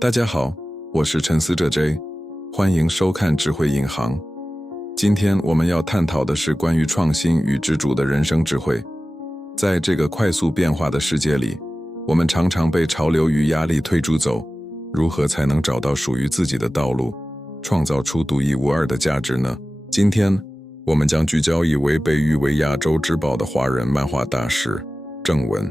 大家好，我是沉思者J，欢迎收看智慧引航。今天我们要探讨的是关于创新与执着的人生智慧。在这个快速变化的世界里，我们常常被潮流与压力推着走，如何才能找到属于自己的道路，创造出独一无二的价值呢？今天我们将聚焦一位被誉为亚洲至宝的华人漫画大师郑问。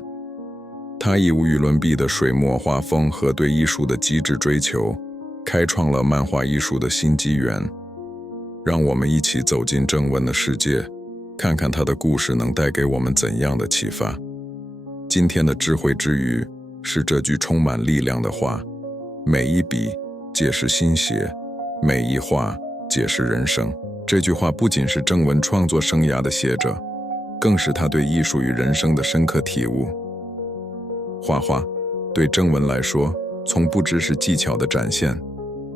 他以无与伦比的水墨画风和对艺术的极致追求，开创了漫画艺术的新纪元。让我们一起走进郑问的世界，看看他的故事能带给我们怎样的启发。今天的智慧之语是这句充满力量的话：每一笔皆是心血，每一画皆是人生。这句话不仅是郑问创作生涯的写照，更是他对艺术与人生的深刻体悟。画画对郑问来说，从不只是技巧的展现，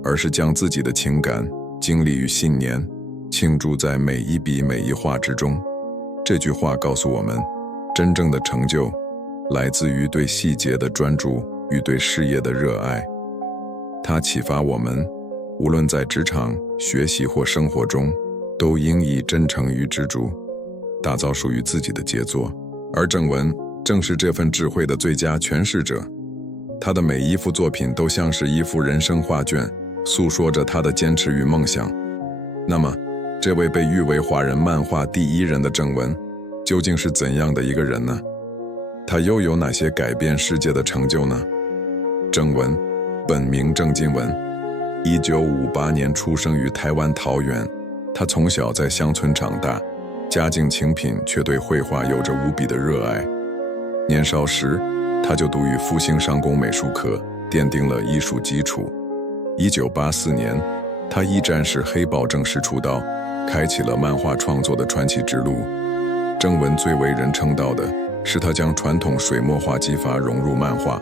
而是将自己的情感、经历与信念倾注在每一笔每一画之中。这句话告诉我们，真正的成就来自于对细节的专注与对事业的热爱。它启发我们，无论在职场、学习或生活中，都应以真诚与执着，打造属于自己的杰作。而郑问正是这份智慧的最佳诠释者，他的每一幅作品都像是一幅人生画卷，诉说着他的坚持与梦想。那么，这位被誉为华人漫画第一人的郑问，究竟是怎样的一个人呢？他又有哪些改变世界的成就呢？郑问，本名郑经文，1958年出生于台湾桃园。他从小在乡村长大，家境清贫，却对绘画有着无比的热爱。年少时，他就读于复兴商工美术科，奠定了艺术基础。1984年，他一战时黑豹正式出道，开启了漫画创作的传奇之路。郑问最为人称道的是他将传统水墨画技法融入漫画，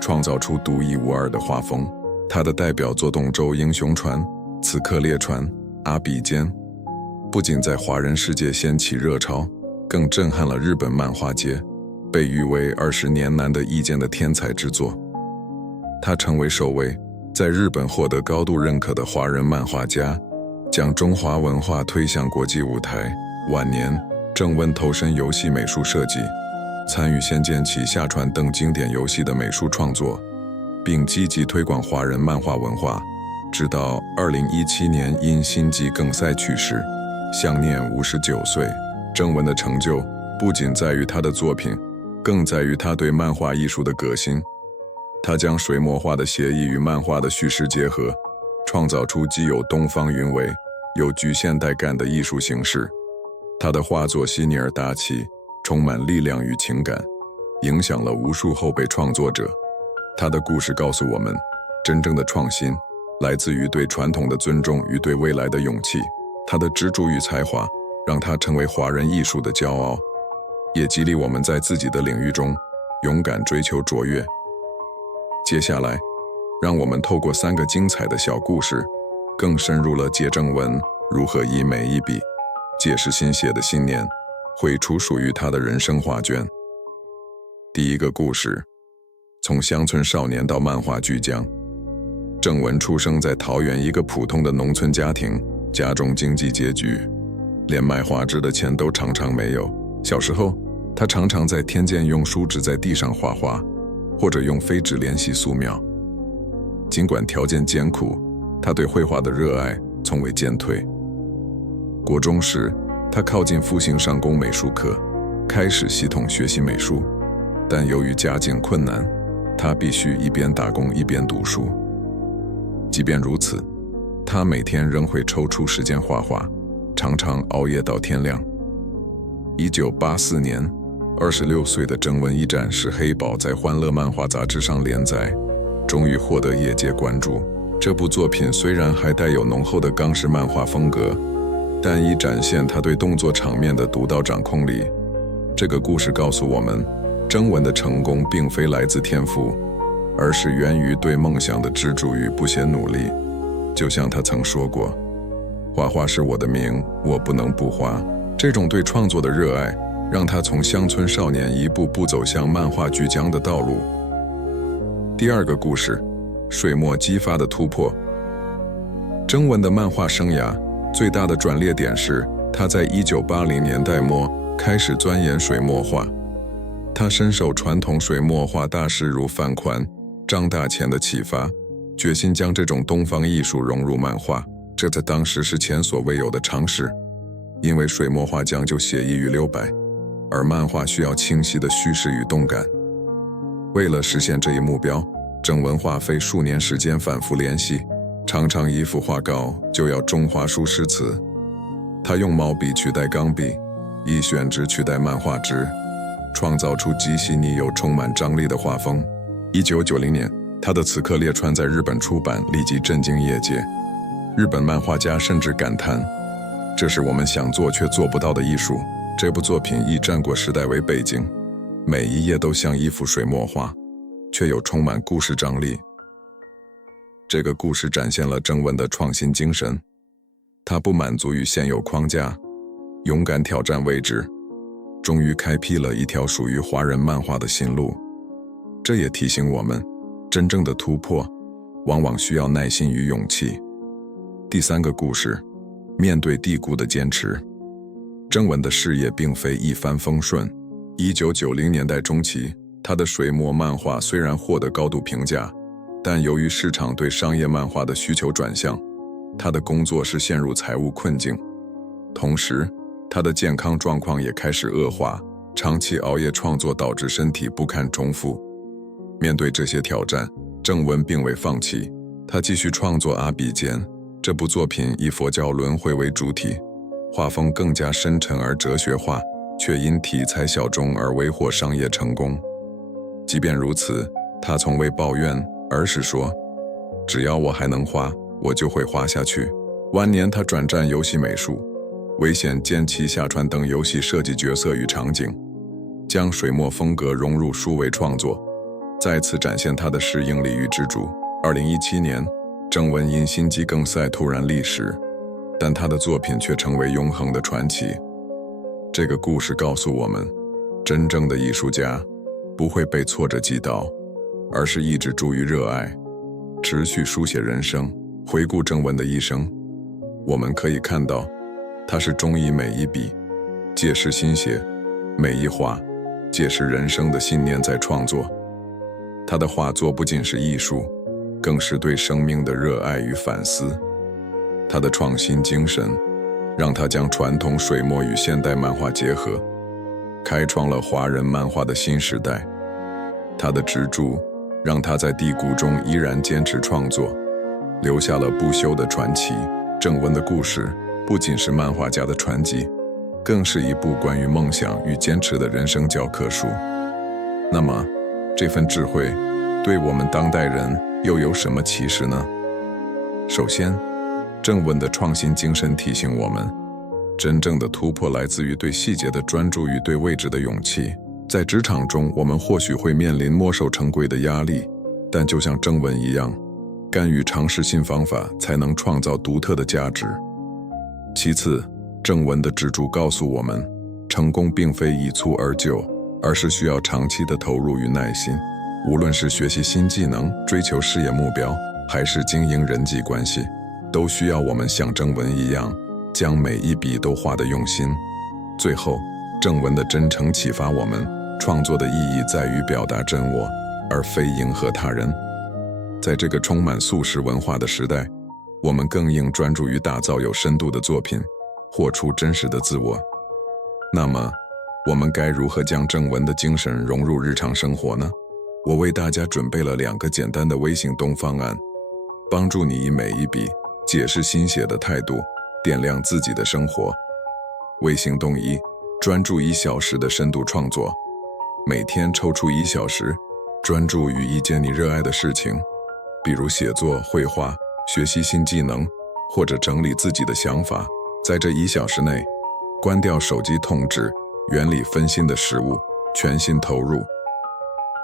创造出独一无二的画风。他的代表作《东周英雄传》《刺客列传》《阿比坚》不仅在华人世界掀起热潮，更震撼了日本漫画界，被誉为20年难得一见的天才之作。他成为首位在日本获得高度认可的华人漫画家，将中华文化推向国际舞台。晚年，郑问投身游戏美术设计，参与《仙剑奇侠传》等经典游戏的美术创作，并积极推广华人漫画文化。直到2017年因心肌梗塞去世，享年59岁。郑问的成就不仅在于他的作品，更在于他对漫画艺术的革新。他将水墨画的写意与漫画的叙事结合，创造出既有东方韵味又具现代感的艺术形式。他的画作细腻而大气，充满力量与情感，影响了无数后辈创作者。他的故事告诉我们，真正的创新来自于对传统的尊重与对未来的勇气。他的执着与才华让他成为华人艺术的骄傲，也激励我们在自己的领域中勇敢追求卓越。接下来，让我们透过3个精彩的小故事，更深入了解郑问如何以每一笔皆是心血的信念，绘出属于他的人生画卷。第一个故事，从乡村少年到漫画巨匠。郑问出生在桃园一个普通的农村家庭，家中经济拮据，连买画纸的钱都常常没有。小时候，他常常在田间用树枝在地上画画，或者用废纸练习素描。尽管条件艰苦，他对绘画的热爱从未减退。国中时，他靠近复兴商工美术科，开始系统学习美术，但由于家境困难，他必须一边打工一边读书。即便如此，他每天仍会抽出时间画画，常常熬夜到天亮。1984年，26岁的郑问一战使黑豹在欢乐漫画杂志上连载，终于获得业界关注。这部作品虽然还带有浓厚的钢式漫画风格，但已展现他对动作场面的独到掌控力。这个故事告诉我们，郑问的成功并非来自天赋，而是源于对梦想的执着与不懈努力。就像他曾说过，画画是我的命，我不能不画。这种对创作的热爱，让他从乡村少年一步步走向漫画巨匠的道路。第二个故事，水墨激发的突破。郑问的漫画生涯最大的转捩点是他在1980年代末开始钻研水墨画。他深受传统水墨画大师如范宽、张大千的启发，决心将这种东方艺术融入漫画，这在当时是前所未有的尝试。因为水墨画讲究写意与留白，而漫画需要清晰的叙事与动感。为了实现这一目标，郑问花费数年时间反复练习，常常一幅画稿就要中华数十次。他用毛笔取代钢笔，以宣纸取代漫画纸，创造出极细腻又充满张力的画风。1990年，他的《刺客列传》在日本出版，立即震惊业界。日本漫画家甚至感叹，这是我们想做却做不到的艺术。这部作品以战国时代为背景，每一页都像一幅水墨画，却又充满故事张力。这个故事展现了郑问的创新精神，他不满足于现有框架，勇敢挑战未知，终于开辟了一条属于华人漫画的新路。这也提醒我们，真正的突破往往需要耐心与勇气。第三个故事，面对低谷的坚持。郑问的事业并非一帆风顺。1990年代中期，他的水墨漫画虽然获得高度评价，但由于市场对商业漫画的需求转向，他的工作室陷入财务困境。同时，他的健康状况也开始恶化，长期熬夜创作导致身体不堪重负。面对这些挑战，郑问并未放弃，他继续创作《阿比肩》。这部作品以佛教轮回为主体，画风更加深沉而哲学化，却因题材小众而微获商业成功。即便如此，他从未抱怨，而是说，只要我还能画，我就会画下去。晚年他转战游戏美术，危险剑奇下传等游戏设计角色与场景，将水墨风格融入数位创作，再次展现他的适应力与执着。2017年，郑问因心肌梗塞突然离世，但他的作品却成为永恒的传奇。这个故事告诉我们，真正的艺术家不会被挫折击倒，而是一直注于热爱，持续书写人生。回顾郑问的一生，我们可以看到，他是忠于每一笔，皆是心血；每一画，皆是人生的信念在创作。他的画作不仅是艺术，更是对生命的热爱与反思。他的创新精神让他将传统水墨与现代漫画结合，开创了华人漫画的新时代。他的执着让他在低谷中依然坚持创作，留下了不朽的传奇。郑问的故事不仅是漫画家的传记，更是一部关于梦想与坚持的人生教科书。那么，这份智慧对我们当代人又有什么启示呢？首先，郑问的创新精神提醒我们，真正的突破来自于对细节的专注与对未知的勇气。在职场中，我们或许会面临墨守成规的压力，但就像郑问一样，敢于尝试新方法，才能创造独特的价值。其次，郑问的执着告诉我们，成功并非一蹴而就，而是需要长期的投入与耐心。无论是学习新技能、追求事业目标，还是经营人际关系，都需要我们像郑问一样，将每一笔都画得用心。最后，郑问的真诚启发我们，创作的意义在于表达真我，而非迎合他人。在这个充满速食文化的时代，我们更应专注于打造有深度的作品，活出真实的自我。那么，我们该如何将郑问的精神融入日常生活呢？我为大家准备了2个简单的微行动方案，帮助你以每一笔皆是心血的态度，点亮自己的生活。微行动1，专注1小时的深度创作。每天抽出1小时，专注于一件你热爱的事情，比如写作、绘画、学习新技能，或者整理自己的想法。在这1小时内，关掉手机通知，远离分心的事物，全心投入。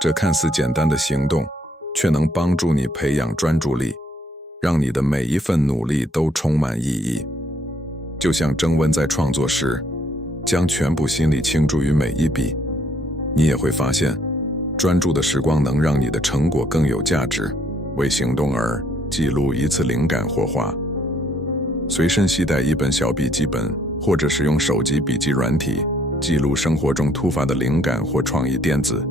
这看似简单的行动，却能帮助你培养专注力，让你的每一份努力都充满意义。就像郑问在创作时，将全部心力倾注于每一笔，你也会发现，专注的时光能让你的成果更有价值。为行动而记录一次灵感火花。随身携带一本小笔记本，或者使用手机笔记软体，记录生活中突发的灵感或创意点子，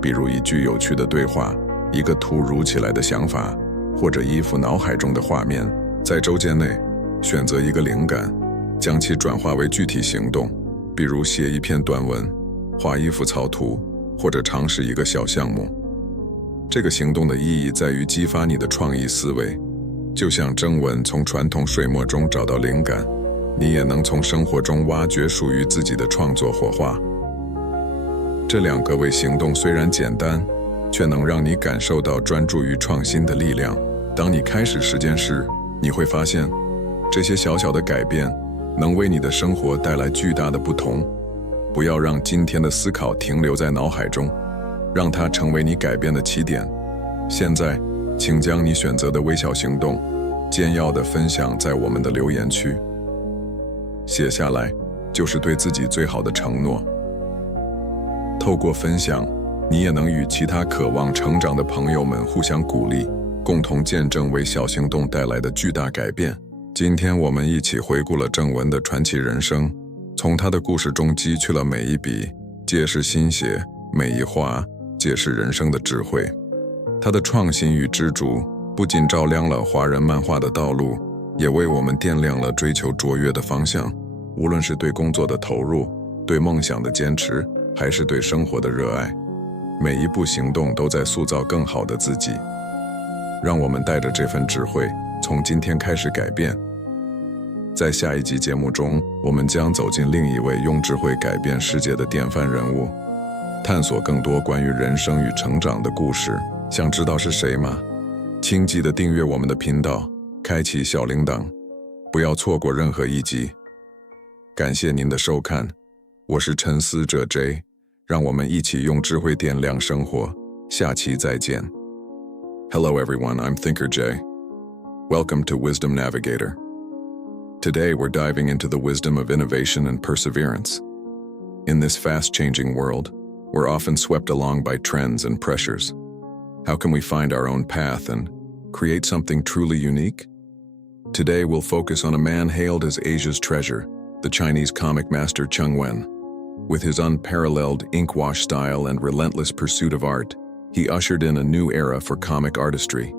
比如一句有趣的对话，一个突如其来的想法，或者一幅脑海中的画面。在周间内选择一个灵感，将其转化为具体行动，比如写一篇短文，画一幅草图，或者尝试一个小项目。这个行动的意义在于激发你的创意思维，就像郑问从传统水墨中找到灵感，你也能从生活中挖掘属于自己的创作火花。这两个微行动虽然简单，却能让你感受到专注与创新的力量。当你开始实践时，你会发现，这些小小的改变能为你的生活带来巨大的不同。不要让今天的思考停留在脑海中，让它成为你改变的起点。现在，请将你选择的微小行动简要地分享在我们的留言区。写下来，就是对自己最好的承诺。透过分享，你也能与其他渴望成长的朋友们互相鼓励，共同见证微小行动带来的巨大改变。今天我们一起回顾了郑问的传奇人生，从他的故事中汲取了每一笔皆是心血，每一画皆是人生的智慧。他的创新与执着不仅照亮了华人漫画的道路，也为我们点亮了追求卓越的方向。无论是对工作的投入，对梦想的坚持，还是对生活的热爱，每一步行动都在塑造更好的自己。让我们带着这份智慧，从今天开始改变。在下一集节目中，我们将走进另一位用智慧改变世界的典范人物，探索更多关于人生与成长的故事。想知道是谁吗？请记得订阅我们的频道，开启小铃铛，不要错过任何一集。感谢您的收看，我是沉思者J，让我们一起用智慧点亮生活。下期再见。Hello everyone, I'm Thinker J. Welcome to Wisdom Navigator. Today we're diving into the wisdom of innovation and perseverance. In this fast-changing world, we're often swept along by trends and pressures. How can we find our own path and create something truly unique? Today we'll focus on a man hailed as Asia's treasure, the Chinese comic master Cheng Wen. With his unparalleled ink-wash style and relentless pursuit of art, he ushered in a new era for comic artistry.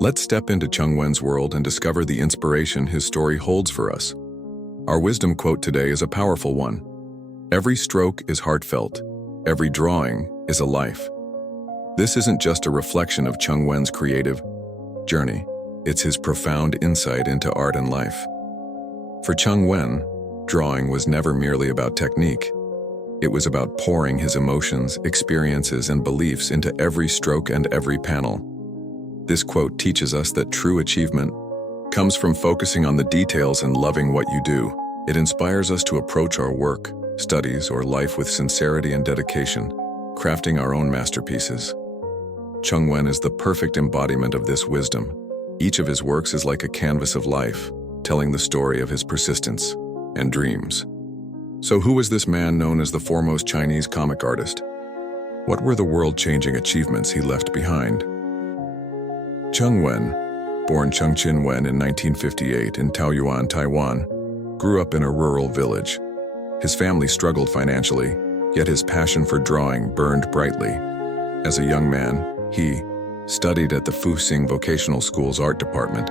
Let's step into Cheng Wen's world and discover the inspiration his story holds for us. Our wisdom quote today is a powerful one. Every stroke is heartfelt. Every drawing is a life. This isn't just a reflection of Cheng Wen's creative journey. It's his profound insight into art and life. For Cheng Wen, drawing was never merely about technique. It was about pouring his emotions, experiences, and beliefs into every stroke and every panel. This quote teaches us that true achievement comes from focusing on the details and loving what you do. It inspires us to approach our work, studies, or life with sincerity and dedication, crafting our own masterpieces. Cheng Wen is the perfect embodiment of this wisdom. Each of his works is like a canvas of life, telling the story of his persistence and dreams. So who was this man known as the foremost Chinese comic artist? What were the world-changing achievements he left behind? Cheng Wen, born Chengqin Wen in 1958 in Taoyuan, Taiwan, grew up in a rural village. His family struggled financially, yet his passion for drawing burned brightly. As a young man, he studied at the Fuxing Vocational School's art department,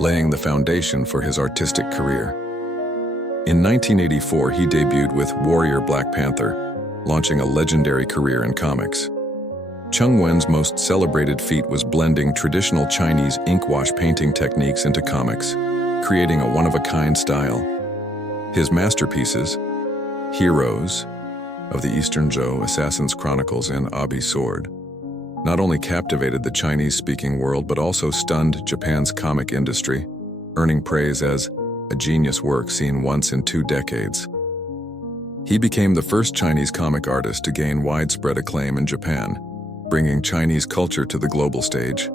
laying the foundation for his artistic career. In 1984, he debuted with Warrior Black Panther, launching a legendary career in comics. Cheng Wen's most celebrated feat was blending traditional Chinese ink-wash painting techniques into comics, creating a one-of-a-kind style. His masterpieces, Heroes of the Eastern Zhou, Assassin's Chronicles, and Abi Sword, not only captivated the Chinese-speaking world but also stunned Japan's comic industry, earning praise as a genius work seen once in 2 decades. He became the first Chinese comic artist to gain widespread acclaim in Japan, bringing Chinese culture to the global stage.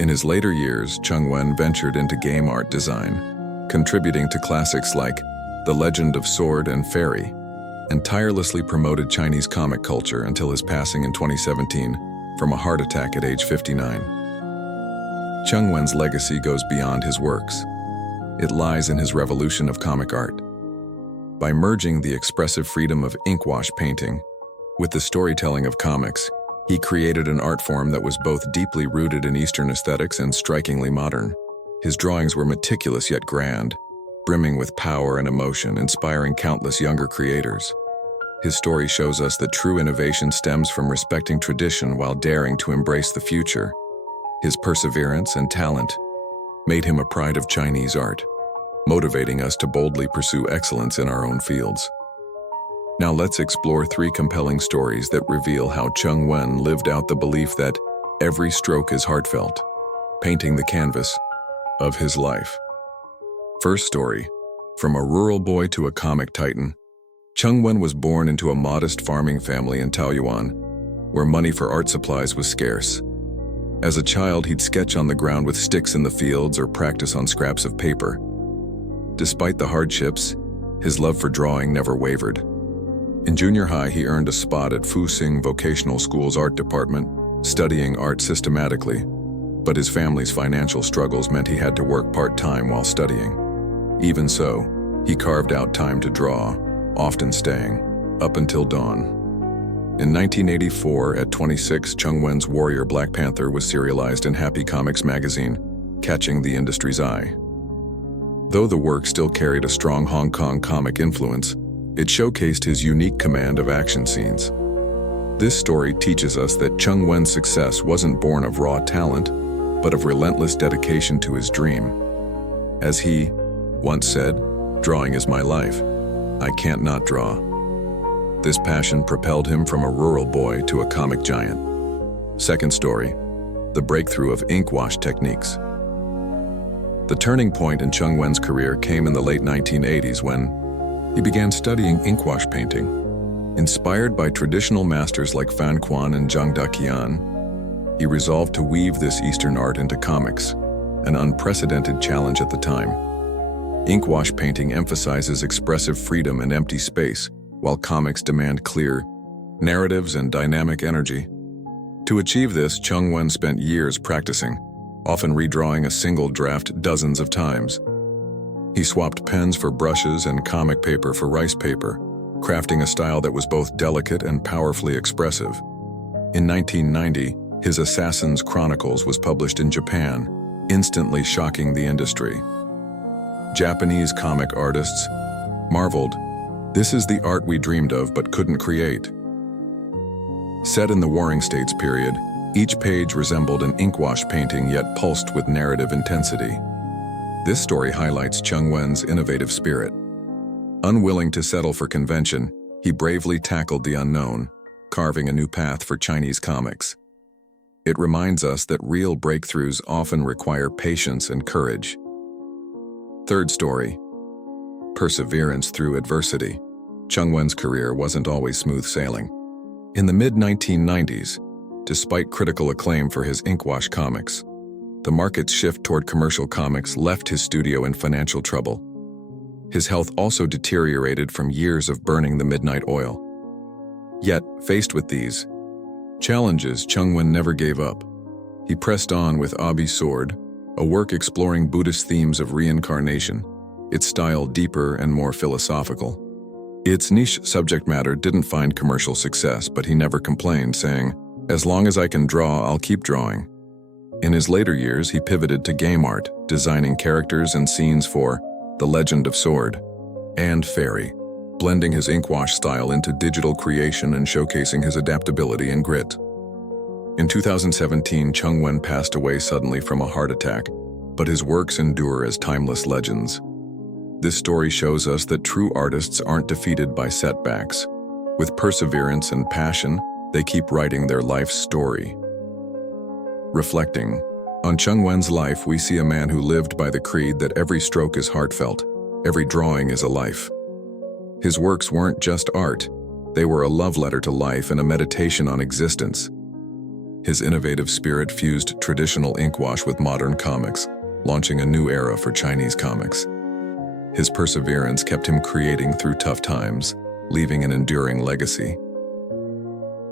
In his later years, Cheng Wen ventured into game art design, contributing to classics like The Legend of Sword and Fairy, and tirelessly promoted Chinese comic culture until his passing in 2017 from a heart attack at age 59. Cheng Wen's legacy goes beyond his works. It lies in his revolution of comic art. By merging the expressive freedom of inkwash painting with the storytelling of comics, he created an art form that was both deeply rooted in Eastern aesthetics and strikingly modern. His drawings were meticulous yet grand, brimming with power and emotion, inspiring countless younger creators. His story shows us that true innovation stems from respecting tradition while daring to embrace the future. His perseverance and talent made him a pride of Chinese art, motivating us to boldly pursue excellence in our own fields. Now let's explore 3 compelling stories that reveal how Cheng Wen lived out the belief that every stroke is heartfelt, painting the canvas of his life. First story, from a rural boy to a comic titan, Cheng Wen was born into a modest farming family in Taoyuan, where money for art supplies was scarce. As a child, he'd sketch on the ground with sticks in the fields or practice on scraps of paper. Despite the hardships, his love for drawing never wavered. In junior high, he earned a spot at Fusing Vocational School's art department, studying art systematically, but his family's financial struggles meant he had to work part-time while studying. Even so, he carved out time to draw, often staying up until dawn. In 1984, at 26, Cheng Wen's Warrior Black Panther was serialized in Happy Comics magazine, catching the industry's eye. Though the work still carried a strong Hong Kong comic influence, it showcased his unique command of action scenes. This story teaches us that Cheng Wen's success wasn't born of raw talent, but of relentless dedication to his dream. As he once said, "Drawing is my life. I can't not draw." This passion propelled him from a rural boy to a comic giant. Second story, the breakthrough of inkwash techniques. The turning point in Cheng Wen's career came in the late 1980s when he began studying inkwash painting. Inspired by traditional masters like Fan Quan and Zhang Daqian, he resolved to weave this Eastern art into comics, an unprecedented challenge at the time. Inkwash painting emphasizes expressive freedom and empty space, while comics demand clear narratives and dynamic energy. To achieve this, Cheng Wen spent years practicing, often redrawing a single draft dozens of times. He swapped pens for brushes and comic paper for rice paper, crafting a style that was both delicate and powerfully expressive. In 1990, his Assassin's Chronicles was published in Japan, instantly shocking the industry. Japanese comic artists marveled, "This is the art we dreamed of but couldn't create." Set in the Warring States period, each page resembled an inkwash painting yet pulsed with narrative intensity. This story highlights Cheng Wen's innovative spirit. Unwilling to settle for convention, he bravely tackled the unknown, carving a new path for Chinese comics. It reminds us that real breakthroughs often require patience and courage. Third story, perseverance through adversity. Cheng Wen's career wasn't always smooth sailing. In the mid-1990s, despite critical acclaim for his inkwash comics, the market's shift toward commercial comics left his studio in financial trouble. His health also deteriorated from years of burning the midnight oil. Yet, faced with these challenges, Cheng Wen never gave up. He pressed on with Abi Sword, a work exploring Buddhist themes of reincarnation, its style deeper and more philosophical. Its niche subject matter didn't find commercial success, but he never complained, saying, "As long as I can draw, I'll keep drawing." In his later years, he pivoted to game art, designing characters and scenes for The Legend of Sword and Fairy, blending his inkwash style into digital creation and showcasing his adaptability and grit. In 2017, Cheng Wen passed away suddenly from a heart attack, but his works endure as timeless legends. This story shows us that true artists aren't defeated by setbacks. With perseverance and passion, they keep writing their life's story. Reflecting on Cheng Wen's life, we see a man who lived by the creed that every stroke is heartfelt, every drawing is a life. His works weren't just art, they were a love letter to life and a meditation on existence. His innovative spirit fused traditional inkwash with modern comics, launching a new era for Chinese comics. His perseverance kept him creating through tough times, leaving an enduring legacy.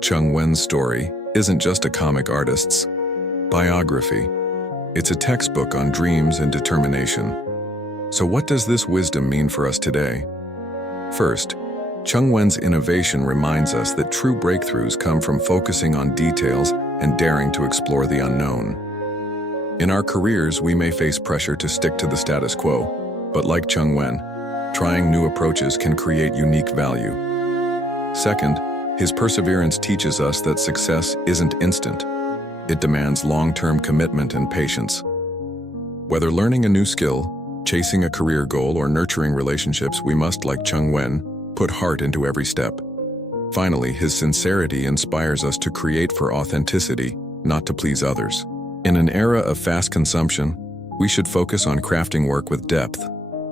Cheng Wen's story isn't just a comic artist's biography. It's a textbook on dreams and determination. So what does this wisdom mean for us today? First, Chung Wen's innovation reminds us that true breakthroughs come from focusing on details and daring to explore the unknown. In our careers, we may face pressure to stick to the status quo, but like Chung Wen, trying new approaches can create unique value. Second, his perseverance teaches us that success isn't instant. It demands long-term commitment and patience. Whether learning a new skill, chasing a career goal, or nurturing relationships, we must, like Chung Wen, put heart into every step. Finally, his sincerity inspires us to create for authenticity, not to please others. In an era of fast consumption, we should focus on crafting work with depth,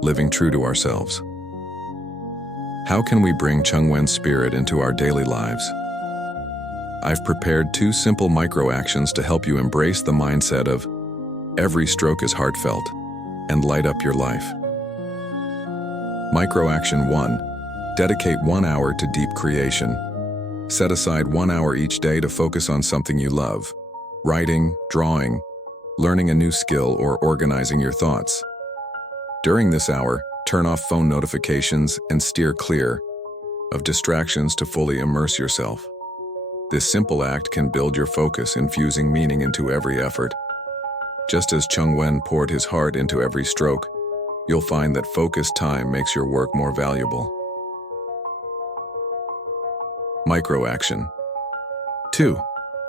living true to ourselves. How can we bring Chung Wen's spirit into our daily lives? I've prepared 2 simple micro-actions to help you embrace the mindset of every stroke is heartfelt and light up your life. Micro-action 1. Dedicate 1 hour to deep creation. Set aside 1 hour each day to focus on something you love: writing, drawing, learning a new skill, or organizing your thoughts. During this hour, turn off phone notifications and steer clear of distractions to fully immerse yourself. This simple act can build your focus, infusing meaning into every effort. Just as Chung Wen poured his heart into every stroke, you'll find that focused time makes your work more valuable. Micro-action 2.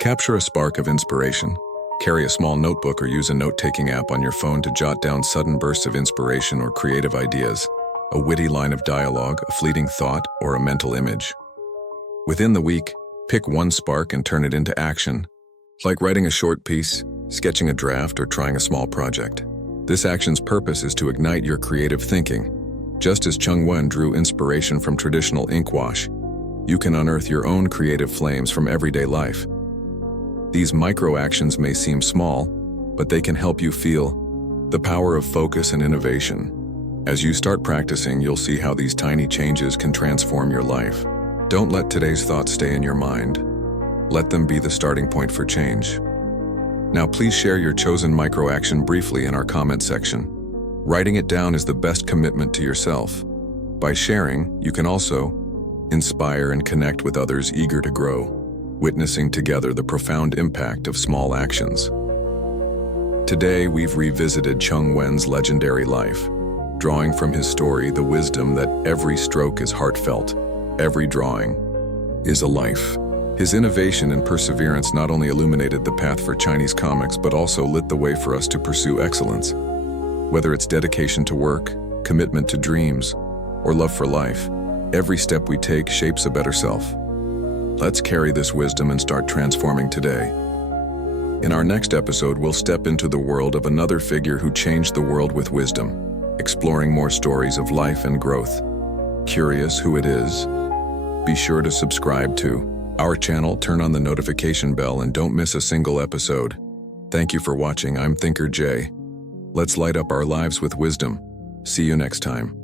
Capture a spark of inspiration. Carry a small notebook or use a note-taking app on your phone to jot down sudden bursts of inspiration or creative ideas, a witty line of dialogue, a fleeting thought, or a mental image. Within the week, pick one spark and turn it into action, like writing a short piece, sketching a draft, or trying a small project. This action's purpose is to ignite your creative thinking. Just as Chung Wen drew inspiration from traditional ink wash, you can unearth your own creative flames from everyday life. These micro-actions may seem small, but they can help you feel the power of focus and innovation. As you start practicing, you'll see how these tiny changes can transform your life. Don't let today's thoughts stay in your mind. Let them be the starting point for change. Now please share your chosen micro-action briefly in our comment section. Writing it down is the best commitment to yourself. By sharing, you can also inspire and connect with others eager to grow, witnessing together the profound impact of small actions. Today, we've revisited Chung Wen's legendary life, drawing from his story the wisdom that every stroke is heartfelt, every drawing is a life. His innovation and perseverance not only illuminated the path for Chinese comics, but also lit the way for us to pursue excellence. Whether it's dedication to work, commitment to dreams, or love for life, every step we take shapes a better self. Let's carry this wisdom and start transforming today. In our next episode, we'll step into the world of another figure who changed the world with wisdom, exploring more stories of life and growth. Curious who it is? Be sure to subscribe to our channel, turn on the notification bell, and don't miss a single episode. Thank you for watching. I'm Thinker Jay. Let's light up our lives with wisdom. See you next time.